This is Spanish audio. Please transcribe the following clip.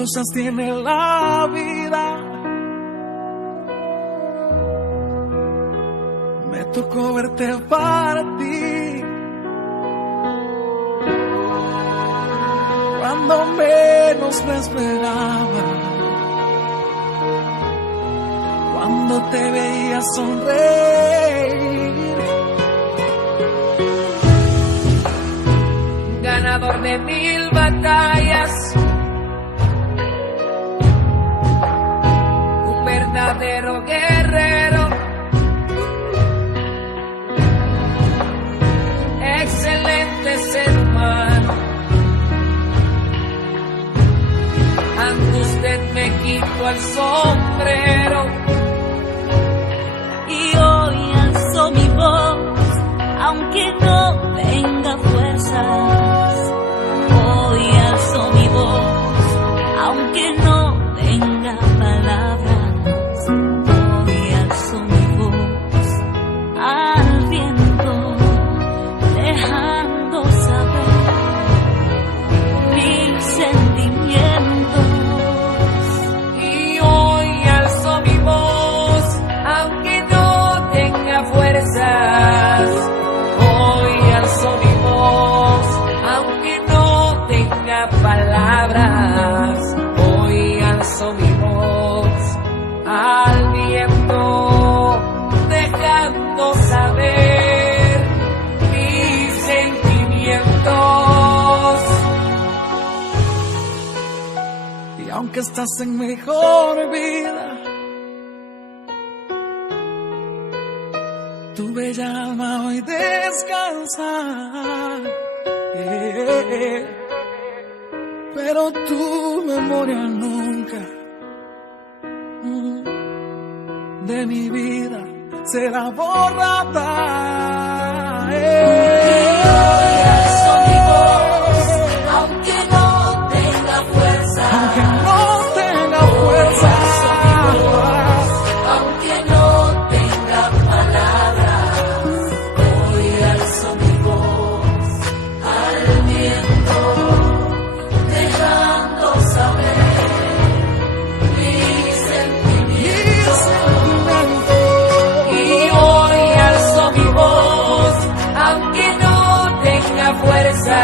cosas tiene la vida. Me tocó verte partir cuando menos me esperaba, cuando te veía sonreír. Ganador de 1000 batallas, un verdadero guerrero, excelente ser humano. Ante usted me quito el sombrero y hoy alzo mi voz, aunque no tenga fuerzas. Hoy alzo mi voz, aunque no tenga palabras. Hoy alzo mi voz al viento, dejando saber mis sentimientos. Y hoy alzo mi voz, aunque no tenga fuerzas. Hoy alzo mi voz, aunque no tenga palabras. Hoy alzo mi voz al viento, dejando saber mis sentimientos. Y aunque estás en mejor vida, tu bella alma hoy descansa. Pero tu memoria nunca de mi vida será borrada. Alzo mi voz, aunque no tenga fuerza. Aunque no tenga fuerza. Aunque no tenga palabras. Hoy alzo mi voz al viento, dejando saber mis sentimientos. Y hoy alzo mi voz, aunque no tenga fuerza.